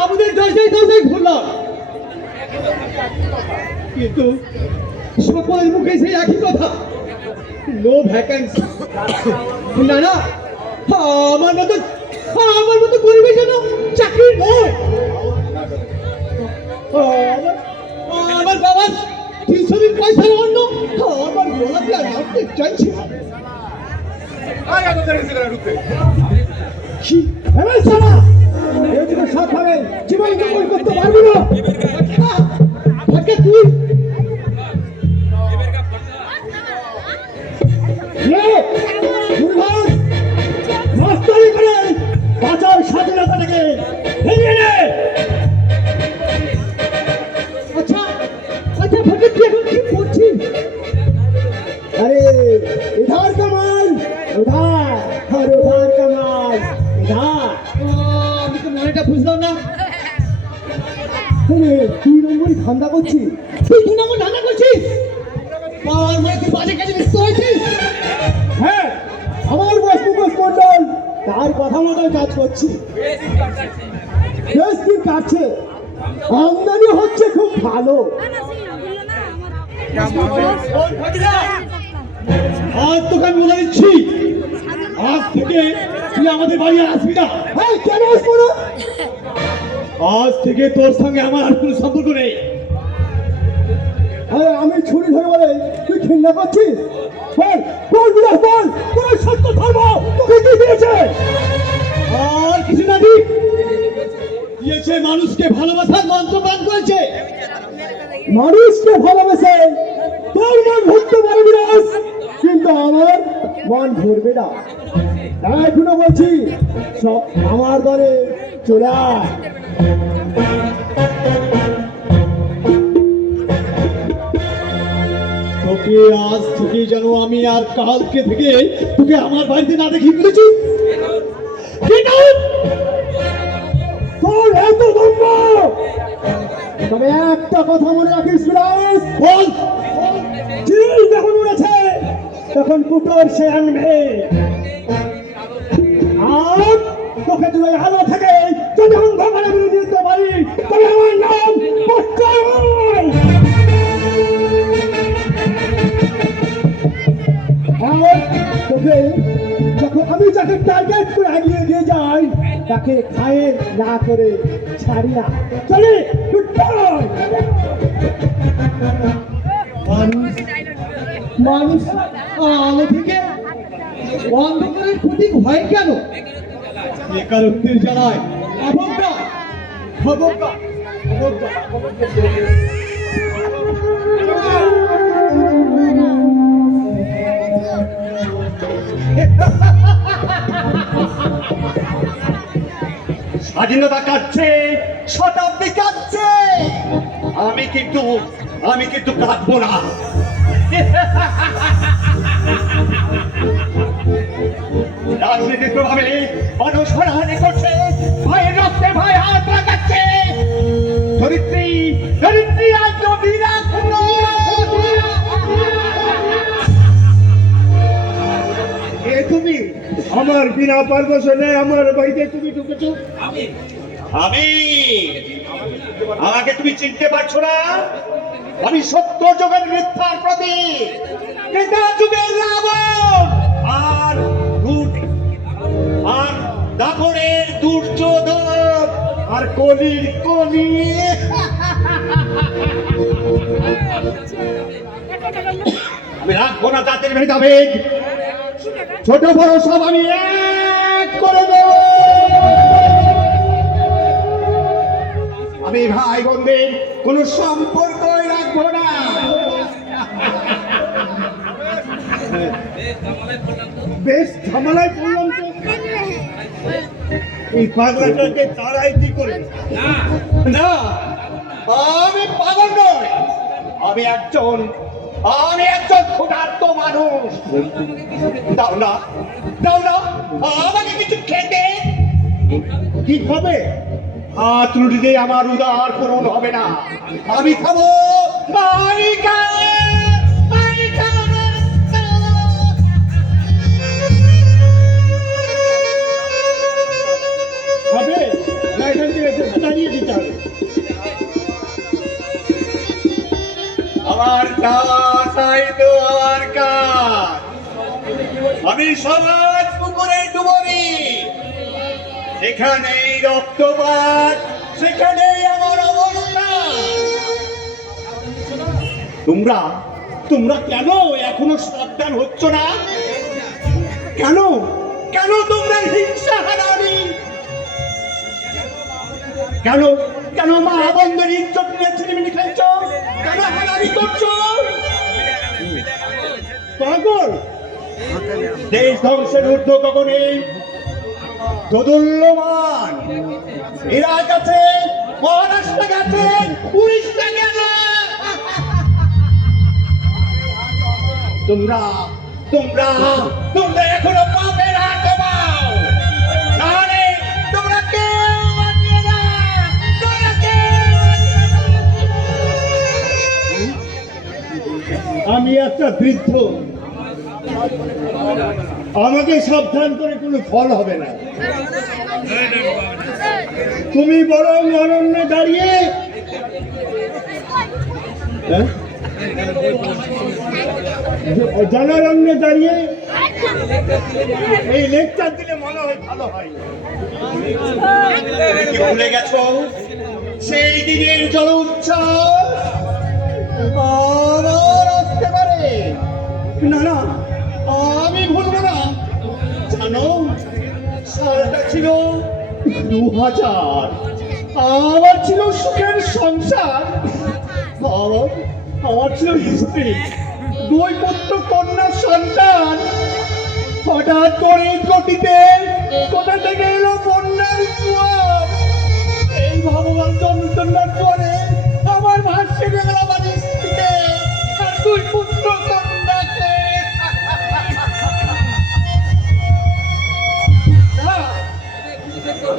বাবুদের দরজায় দরজায় ঘুরলাম। কিন্তু সকলের মুখে সেই একই কথা। নো ভ্যাকান্সি না না। আমার মতো আমার মতো গরিবের জন্য চাকরি নয়। আমার- বাবার তিনশো দিন পয়সার অন্য। আমার গোলাপি আর রাখতে চাইছে। কি? এবার সারা এই যদি সাত জীবন যাপন করতে পারবি না তুই ধান্দা করছিস? তুই দুই নম্বর ধান্দা করছিস? পাওয়ার মনে তুই বাজে কাজে ব্যস্ত হয়েছিস? হ্যাঁ আমার বস মুখোশ মন্ডল তার কথা মতো কাজ করছি। বেশ দিন কাটছে আমদানি হচ্ছে খুব ভালো। আজ তোকে আমি বলে দিচ্ছি, আজ থেকে তুই আমাদের বাড়ি আসবি না। হ্যাঁ কেন আসব না? আজ থেকে তোর সঙ্গে আমার আর কোনো সম্পর্ক নেই। আরে আমি ছুরি ধরে বলে, তুই ঘৃণা করছিস? বল বল বিলাস, বল তোর সত্য ধর্ম, তোকে কি দিয়েছে? আর কিছু না দিক দিয়েছে মানুষকে ভালোবাসার মন্ত্র পান করেছে। মানুষকে ভালোবেসে তোর মন ভরতে পারবি না কিন্তু আমার মন ভরবে না। এখনও বলছি আমার দলে চলে তোকে আজ থেকে যেন আমি আর কালকে থেকে তোকে আমার বাড়িতে না দেখি দম্ভ তবে একটা কথা মনে রাখিস বিলাস বল। চিল যখন উড়েছে, তখন কুটোর সে আনবে। আর তোকে তুই আলো থেকে যদি অন্ধকারে বিরোধী দিতে পারি, তবে আমার নাম তোকে যখন আমি যাকে টার্গেট করে এগিয়ে দিয়ে যাই, তাকে খায়ে না করে ছাড়ি না চলে মানুষ মানুষ আলো থেকে অন্ধকারের প্রতীক হয় কেন? বেকারত্বের জ্বালায়। অবজ্ঞা অবজ্ঞা অবজ্ঞা স্বাধীনতা কাটছে, শতাব্দী কাটছে। আমি কিন্তু আমি কিন্তু কাটবো না। রাজনীতির প্রভাবে মানুষ হারাহারি করছে ভয়ের রক্তে ভয় হাত লাগাচ্ছে। ধরিত্রী ধরিত্রী আজ বিরাট আমার বিনা পারমিশনে আমার বাড়িতে তুমি ঢুকেছো? আমি আমাকে তুমি চিনতে পারছ না? আমি সত্য যুগের মিথ্যার প্রতি ক্রেতা যুগের রাবণ। আর আর দাপরের দুর্যোধন। আর কলির কলি। আমি রাখব না জাতির ভেদাভেদ। ছোট বড় সব আমি এক করে দেব। আমি ভাই বোনদের কোনো সম্পর্কই রাখব না। বেশ ঝামেলায় পড়লাম তো। এই পাগলাটাকে তারাই কি করে? না। আমি পাগল নই। আমি একজন আমি একজন ক্ষুধার্ত মানুষ। দাও না দাও না আমাকে কিছু খেতে। কি হবে হাত রুটিতে আমার উদার করুন হবে না। আমি খাব আমার নাম তাই তো আমার আমি সমাজ পুকুরে ডুবরি সেখানেই রক্তপাত, সেখানেই আমার অবস্থান তোমরা তোমরা কেন এখনও সাবধান হচ্ছ না? কেন কেন তোমরা হিংসা হারানি? কেন কেন মা বন্ধের ইজ্জত নিয়ে ছিনিমিনি খেলছ? কেন হারানি করছ? পাগল? দেশ ধ্বংসের ঊর্ধ্ব গগনে দোদুল্যমান? এরা গেছে, মহারাষ্ট্র গেছে, উড়িষ্যা গেল। তোমরা তোমরা তোমরা এখনও পাপের হাত আমি একটা বৃদ্ধ। আমাকে সাবধান করে কোনো ফল হবে না। তুমি বরং অরণ্যে দাঁড়িয়ে হ্যাঁ? জনারণ্যে দাঁড়িয়ে এই লেকচার দিলে মনে হয় ভালো হয়। সেই দিনের জল উচ্ছ্বাস না না। আমি ভুলবো না। জানো, সালটা ছিল দু হাজার। আমার ছিল সুখের সংসার। আমার ছিল স্ত্রী দুই পুত্র কন্যা সন্তান। হঠাৎ করে গতিতে কোথা থেকে এলো বন্যার জোয়ার এই ভগবান যন্ত্রণার পরে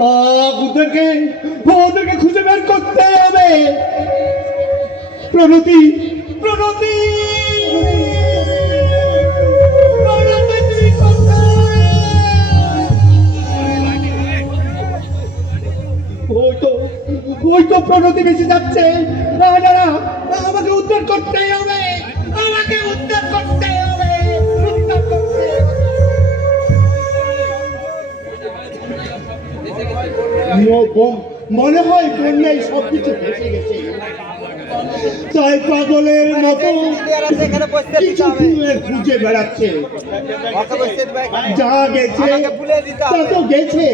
ওদেরকে ওদেরকে খুঁজে বের করতে হবে। প্রণতি প্রণতি? ওই তো ওই তো প্রণতি বেঁচে যাচ্ছে। রাজারা, আমাকে উদ্ধার করতেই হবে। মনে হয় বন্যায় সব কিছু ভেসে গেছে। তাই পাগলের মতো খুঁজে বেড়াচ্ছে। যা গেছে তা তো গেছে।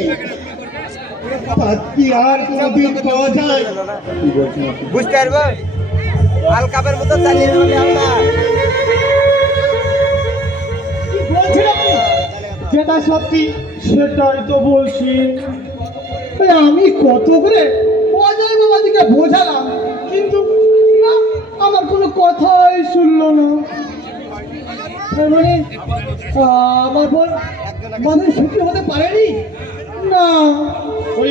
কি আর কোনোদিন পাওয়া যায়? বুঝতে পারব? আল কাপের মতো চালিয়ে আমরা। বলছেন আপনি যেটা সত্যি সেটাই তো বলছি। আমি কত করে অজয় বাবাজিকে বোঝালাম, কিন্তু না, আমার কোনো কথাই শুনলো না। মানে মানে সুখী হতে পারেনি? না। ওই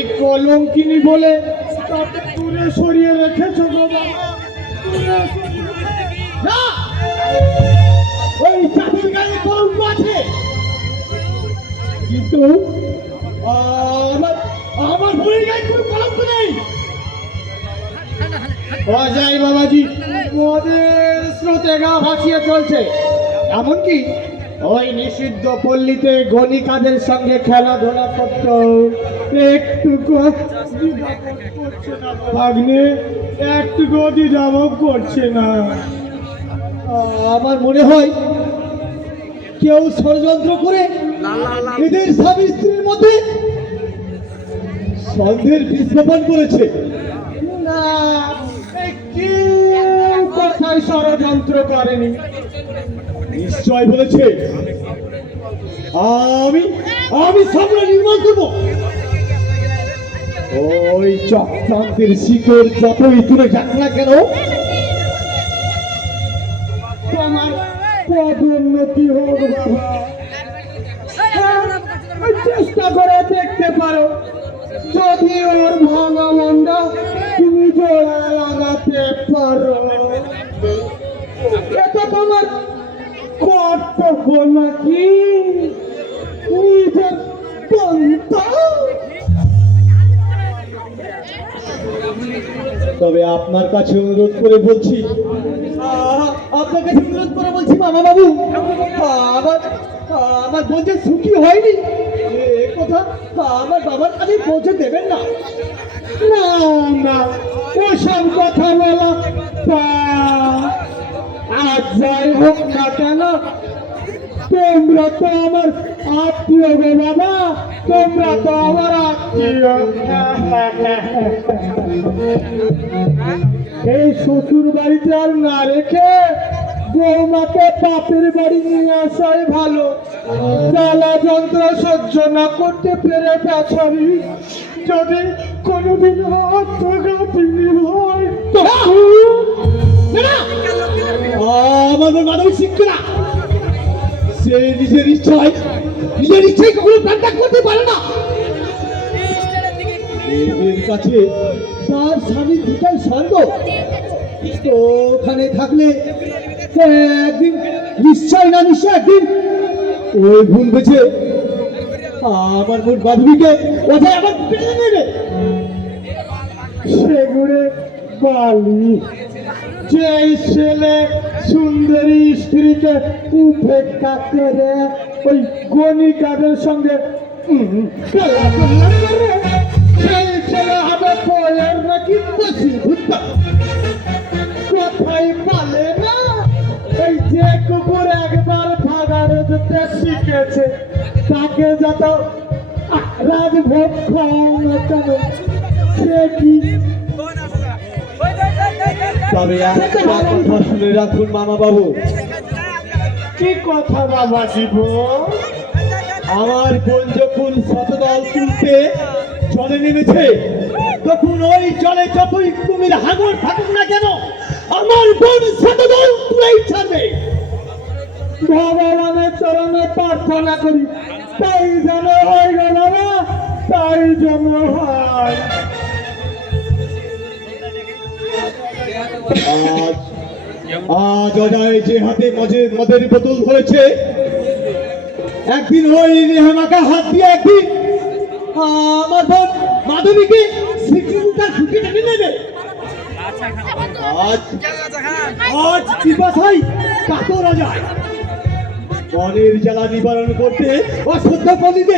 বলে সরিয়ে না! ওই কিন্তু আমার আমার ভুলে গায়ে কোনো কলঙ্ক নেই। অজয় বাবাজি মদের স্রোতে গা ভাসিয়ে চলছে। এমনকি ওই নিষিদ্ধ পল্লীতে গণিকাদের সঙ্গে খেলাধুলা করত একটু করছে ভাগ্নে একটু গদি জামক করছে না। আমার মনে হয় কেউ ষড়যন্ত্র করে এদের স্বামী স্ত্রীর মধ্যে সন্দেহের বীজ বপন করেছে। না কেউ কথায় ষড়যন্ত্র করেনি। নিশ্চয় বলেছে আমি আমি সামনে নির্মাণ করব। ওই চক্রান্তের শিকড় যতই দূরে যাক না কেন তোমার পদোন্নতি হোক বাবা। হ্যাঁ, চেষ্টা করে দেখতে পারো। যদি ওর মন্ডা তুমি জোড়া লাগাতে পারো এটা তোমার কর্তব্য নাকি? নিজের তবে আপনার কাছে অনুরোধ করে বলছি আপনার কাছে অনুরোধ করে বলছি, মামা বাবু আমার আমার বোন যে সুখী হয়নি কথা আমার বাবার কাছে পৌঁছে দেবেন না। না না ওসব কথা বলা আজ যাই হোক না কেন, তোমরা তো আমার আত্মীয় গো বাবা, তোমরা তো আমার আত্মীয়। এই শ্বশুর বাড়িতে আর না রেখে বৌমাকে বাপের বাড়ি নিয়ে আসাই ভালো। জ্বালা যন্ত্র সহ্য না করতে পেরে বেচারি যদি কোনোদিন আত্মঘাতী হয়। আমার বোন মাধবী শিক্ষা সে নিজের ইচ্ছায় নিজের ইচ্ছায় কখনো প্রাণ করতে পারে না। এদের কাছে তার স্বামী দুটাই স্বর্গ। ওখানে থাকলে একদিন, নিশ্চয় না নিশ্চয় একদিন, ওই ভুল বেছে আমার বোন পেয়ে নেবে। সেগুড়ে বালি যে ছেলে সুন্দরী স্ত্রীকে উপেক্ষা ওই গণিকাদের সঙ্গে? সেই ছেলে হবে বইয়ের নাকি বেশি তাকে যত রাজভোগ খাওয়াও কেন সে কি? তবে একটা কথা শুনে রাখুন মামা বাবু কি কথা বাবা জীব? আমার বোন যখন শতদল তুলতে জলে নেমেছে তখন ওই জলে যতই কুমির হাঙর থাকুক না কেন আমার বোন শতদল তুলেই ছাড়বে। চরণে প্রার্থনা করি তাই যেন হয় গো বাবা তাই যেন হয়। আজ অজয় যে হাতে মদের বোতল ধরেছে একদিন ওই রেহামাকা হাত দিয়ে একদিন আমার বোন মাধবীকে সিকিউরিটার ঢুকে টেনে নেবে। আজ আজ পিপাসাই কাতর যায় মনের জ্বালা নিবারণ করতে অশ্রদ্ধা পদিতে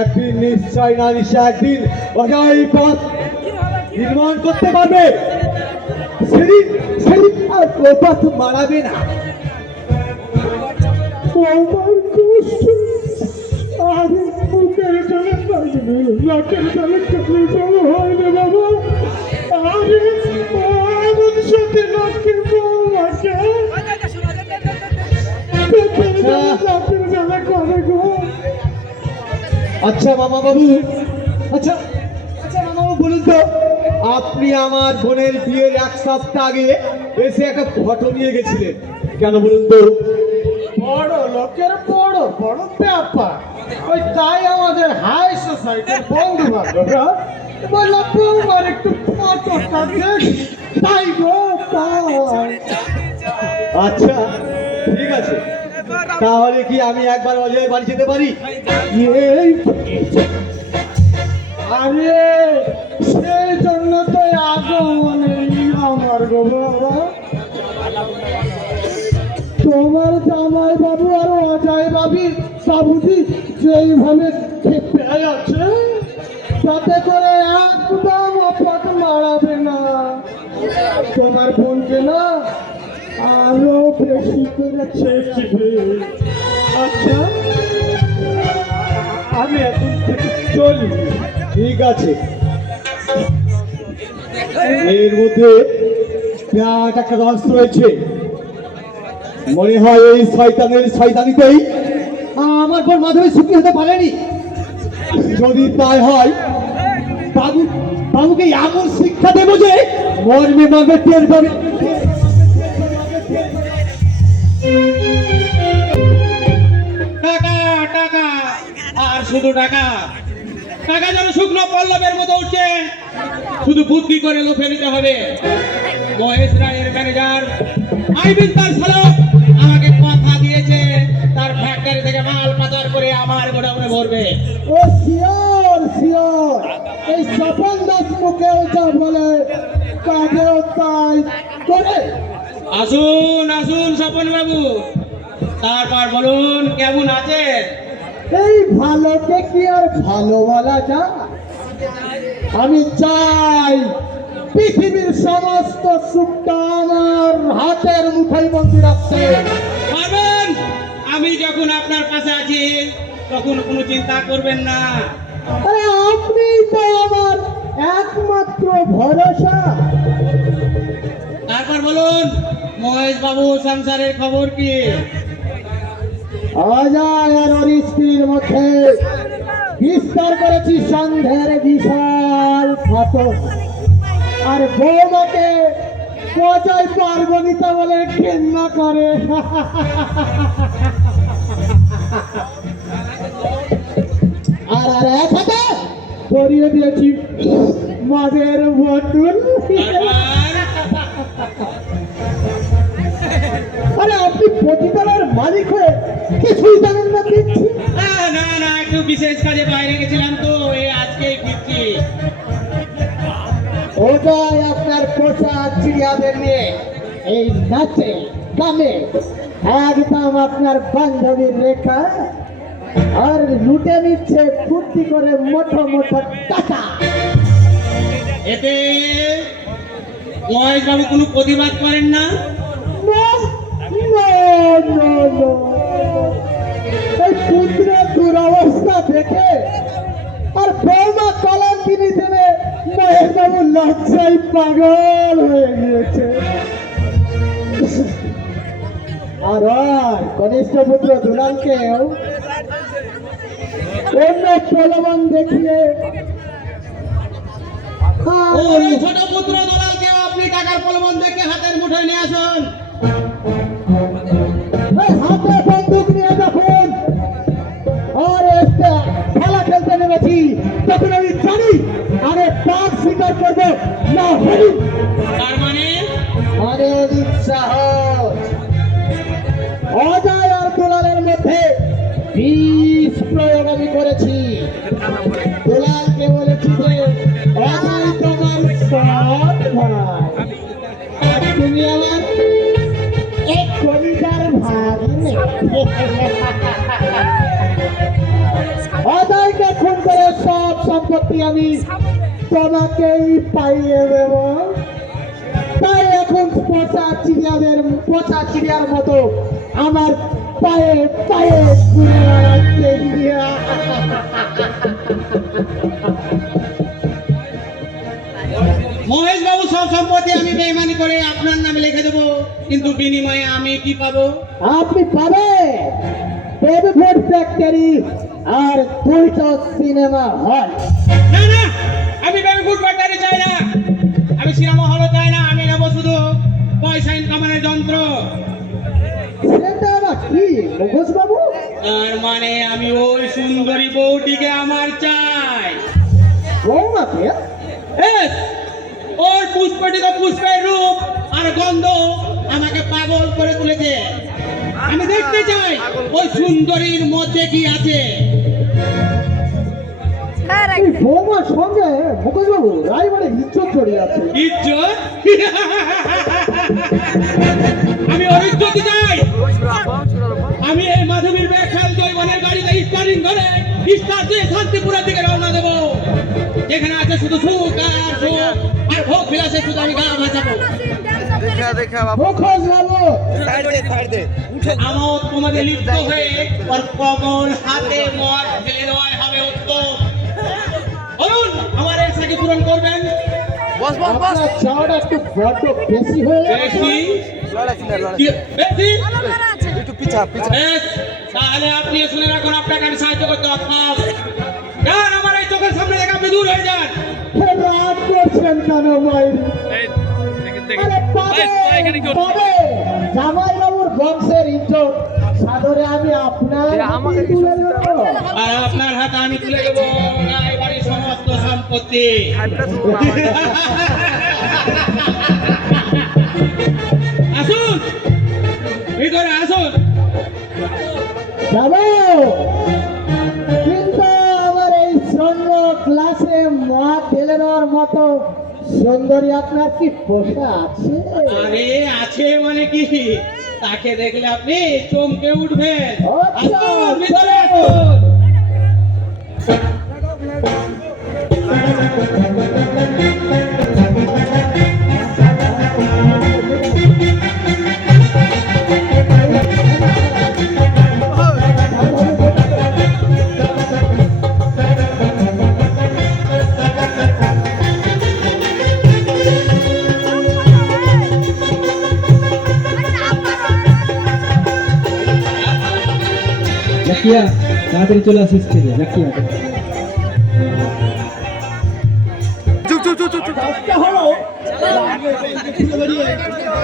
একদিন নিশ্চয় না একদিন অজয় পথ নির্মাণ করতে পারবে। সেদিন সেদিন আর পথ মারাবে না। আমার হয় রে বাবা। আরে করে গো আচ্ছা মামা বাবু। আচ্ছা আচ্ছা মামা বাবু বলুন তো আপনি আমার বোনের বিয়ের এক সপ্তাহ আগে এসে একটা ফটো নিয়ে গেছিলেন। কেন বলুন তো? বড় লোকের বড় বড় ব্যাপার। ওই তাই আমাদের হাই সোসাইটির বন্ধু বান্ধবরা বললাম একটু ফটোটা দেখি তাই গো আচ্ছা ঠিক আছে। তাহলে কি আমি একবার অজয় বাড়ি যেতে পারি? আরে, সেই জন্য তো আগমনে আমার গো বাবা। তোমার জামাই বাবু আর অজয় বাবি বাবুজি যেইভাবে খেপে আছে, তাতে করে একদম অপট মারাবে না। তোমার বোনকে না আরও বেশি করে চেষ্টিবে আচ্ছা আমি এখন থেকে চলি। ঠিক আছে। এর মধ্যে বিরাট একটা রহস্য রয়েছে। মনে হয় এই শয়তানের শয়তানিতেই আমার বোন মাধবী সুখী হতে পারেনি। যদি তাই হয়, বাবু বাবুকে এমন শিক্ষা দেবো যে মর্মে মর্মে টের পাবে টাকা টাকা, আর শুধু টাকা। টাকা যেন শুকনো পল্লবের মতো উঠছে। শুধু বুদ্ধি করে লোভে নিতে হবে। মহেশ রায়ের ম্যানেজার আইবিন তার সালক আমাকে কথা দিয়েছে। তার ফ্যাক্টরি থেকে মাল পাচার করে আমার গোডাউনে ভরবে। ও শিওর শিওর। এই স্বপন দাস মুখে যা বলে করে আসুন আসুন স্বপন বাবু তারপর বলুন কেমন আছেন? এই ভালোকে কি আর ভালো বলা যায়? আমি চাই পৃথিবীর সমস্ত সুখটা আমার হাতের মুঠোয় বন্দি রাখতে। পারবেন? আমি যখন আপনার পাশে আছি তখন কোনো চিন্তা করবেন না। আরে আপনি তো আমার একমাত্র ভরসা। তারপর বলুন মহেশ বাবু সংসারের খবর কি? অজয় আর ওর স্ত্রীর মধ্যে বিস্তার করেছি সন্ধ্যের বিশাল ফাটক আর বৌমাকে পচাই পার্বণিতা বলে ঘেন্না করে। আর আর এক হাতে ধরিয়ে দিয়েছি। মদের বোতল তারপর আরে আপনি পতিতালার মালিক হয়ে কিছুই জানেন না দেখছি না না একটু বিশেষ কাজে বাইরে গেছিলাম তো এই আজকেই ফিরছি। ওটাই আপনার পোষা চিড়িয়াদের নিয়ে এই নাচে গানে। একদম আপনার বান্ধবীর রেখা আর লুটে নিচ্ছে ফুর্তি করে মোটো মোটো টাকা এতে মহেশ বাবু কোনো প্রতিবাদ করেন না। এই পুত্রের দুরবস্থা দেখে আর বৌমা কলম কিনে দেবে মহেশ বাবু লজ্জায় পাগল হয়ে গিয়েছে। আর কনিষ্ঠ পুত্র দুলালকেও অন্য প্রলোভন দেখিয়ে। ছোট পুত্র দলালকে আপনি টাকার প্রলোভন দেখে হাতের মুঠোয় নিয়ে আসুন। হাতে বন্দুক নিয়ে যখন আর একটা খেলা খেলতে নেমেছি। তখন আমি জানি আরে পাপ স্বীকার করব না হরি। তার মানে? অনেক সাহস অজয় আর দুলালের মধ্যে বিষ প্রয়োগ আমি করেছি ভাগ অজয়কে খুন করে সব সম্পত্তি আমি তোমাকেই পাইয়ে দেব। তাই এখন পচা চিড়িয়াদের পচা চিড়িয়ার মতো আমার পায়ে পায়ে ঘুরে। মহেশ বাবু সব সম্পত্তি আমি বেইমানি করে আপনার নামে লিখে দেবো কিন্তু বিনিময়ে আমি কি পাবো? আপনি পাবে বেবি ফ্যাক্টরি আর দুইটা সিনেমা হল না না আমি বেবি ফুড ফ্যাক্টরি চাই না। আমি সিনেমা হলও চাই না আমি নেব শুধু পয়সা ইনকামের যন্ত্র। সেটা আবার কি মুখোশ বাবু তার মানে আমি ওই সুন্দরী বউটিকে আমার চাই। বৌমাকে ওর পুষ্পটিত পুষ্পের রূপ আর গন্ধ আমাকে পাগল করে তুলেছে। আমি দেখতে চাই ওই সুন্দরীর মধ্যে কি আছে। বৌমার সঙ্গে মুখোশ বাবু রায়বাড়ির ইজ্জত জড়িয়ে আছে। ইজ্জত? মুখোশ বাবু। তোমাদের লিপ্ত হয়ে ওর কমল হাতে মদ ফেলে দেওয়াই হবে উত্তম। বলুন আমার এই সাথে পূরণ করবেন? বস বস বস। চাওয়াটা একটু বড্ড বেশি হয়ে বেশি? কি- বেশি? একটু পিছা পিছা। তাহলে আপনি শুনে রাখুন আপনাকে আমি সাহায্য করতে অক্ষম যান আমার এই চোখের সামনে থেকে আপনি দূর হয়ে যান। করছেন কেন আরে পাবে পাবে। জামাই বংশের ইজ্জত। সাদরে আমি আপনার হাতে আর আপনার হাতে আমি তুলে দেবো এই বাড়ির সমস্ত সম্পত্তি। আসুন। ভিতরে আসুন। সুন্দরী আপনার কি পোষা আছে? আরে আছে মানে কি? তাকে দেখলে আপনি চমকে উঠবেন। আচ্ছা, ভিতরে আসুন। তাড়াতাড়ি চলে আসিস থেকে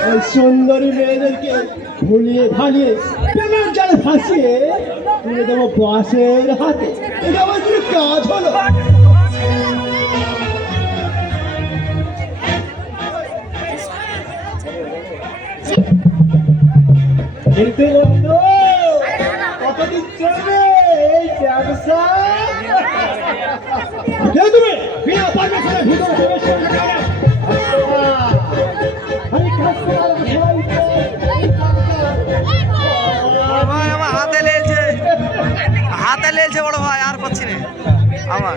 ওই সুন্দরী মেয়েদেরকে ভুলিয়ে ভালিয়ে প্রেমের জালে ফাঁসিয়ে তুলে দেবো বাসের হাতে। এটা আমার কোনো কাজ হলো। কে তুমি বিনা পারমিশনে ভিতরে প্রবেশ পারো না। ভাই আমার হাতে লেগেছে বড় ভাই, আর পাচ্ছি না আমার